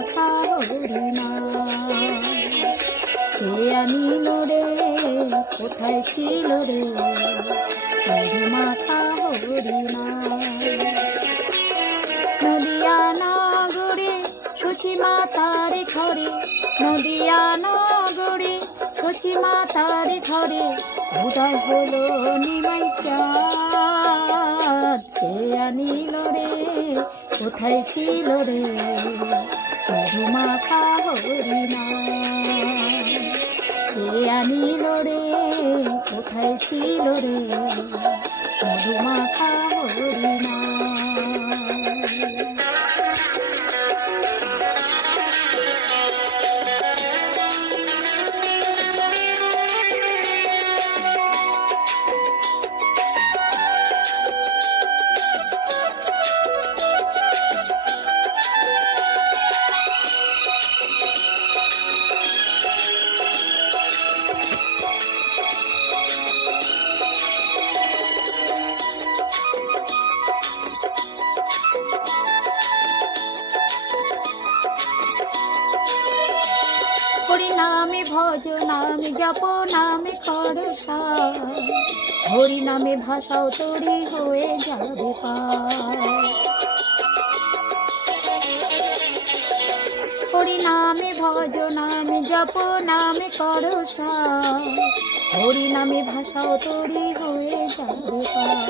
মাখা হরিণা কে আনিল রে কোথায় ছিল রে মধু মাখা হরিণা নদিয়া নগরে সচি মাতার ঘরে নদিয়া নগরে সচি মাতার ঘরে উদয় হলো নিমাই চাঁদ কে আনিল রে কোথায় ছিল রে মধু মাখা হরিণা কে আনিল রে কোথায় ছিল রে মধু মাখা হরিণা হরি নামে ভজ নামে জপ নামে কর হরি নামে ভাষাও তরি হয়ে যাবে পার হরি নামে ভজ নামে জপ নামে কর হরি নামে ভাষাও তরি হয়ে যাবে পার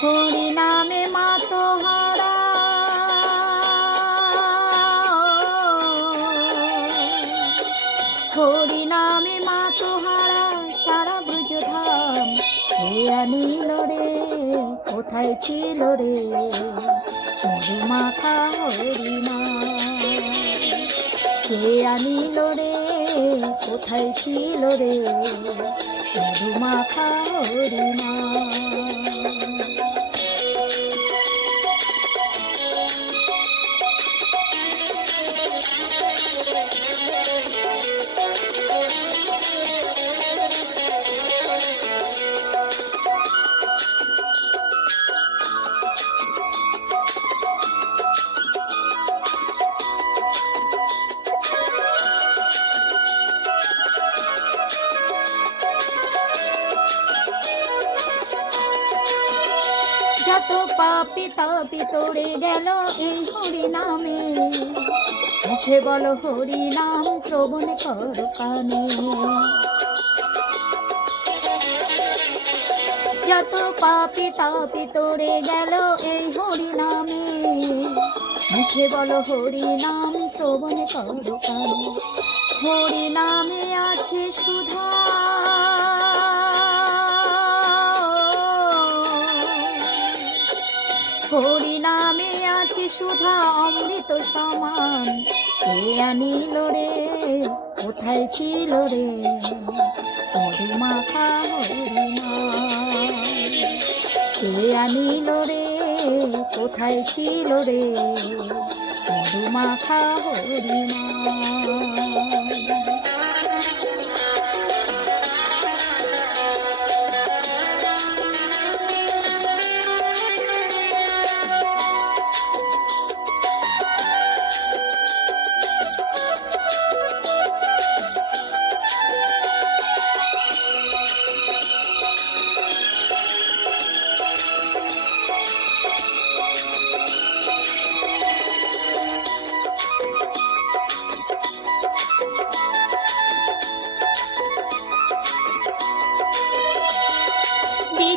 হরি নামে মাতোহারা হরি নামে মাতোহারা সারা ব্রজধাম কে আনিল রে কোথায় ছিল রে মধু মাখা হরিণা কে আনিল রে কোথায় ছিল রে মধু মাখা হরিণা যত পাপি তাপি তোড়ে গেল এই হরি নামে মুখে বলো হরি নাম শ্রবণ কর কানে যত পাপি তাপি তোড়ে গেল এই হরি নামে মুখে বলো হরি নাম শ্রবণ কর কানে হরি নামে আছে সুধা হরি নামে আছে সুধা অমৃত সমান কে আনিল রে কোথায় ছিল রে মধু মাখা হরিণা কে আনিল রে কোথায় ছিল রে মধু মাখা হরিণা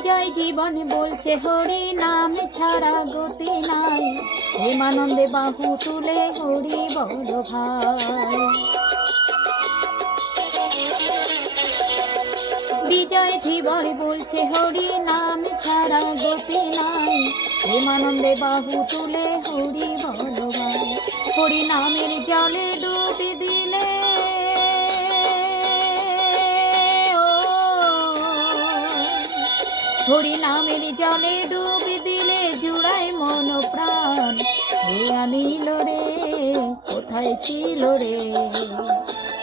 বিজয় জীবন বলছে হরি নাম ছাড়া গতি নাই প্রেমানন্দে বাহু তুলে হরি বল ভাই বিজয় জীবন বলছে হরি নাম ছাড়া গতি নাই প্রেমানন্দে বাহু তুলে হরি বল ভাই হরি নামের জলে ডুবে দিলে হরি নামের জলে ডুবি দিলে জুড়াই মন প্রাণ কে আনিল রে কোথায় ছিল রে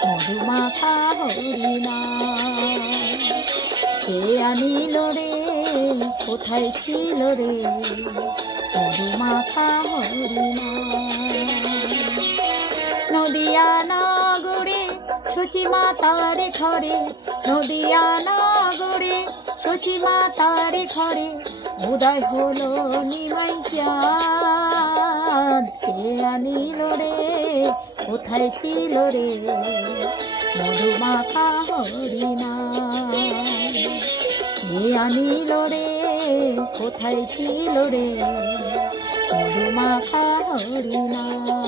মধু মাখা হরিণা কে আনিল রে কোথায় ছিল রে মধু মাখা হরিণা নদিয়া নগরে সচি মাতার ঘরে, নদিয়া নগরে সচি মাতার ঘরে উদয় হলো নিমাই চাঁদ। কে আনিল রে, কোথায় ছিল রে মধুমাখা হরিনাম? কে আনিল রে, কোথায় ছিল রে মধুমাখা হরিনাম?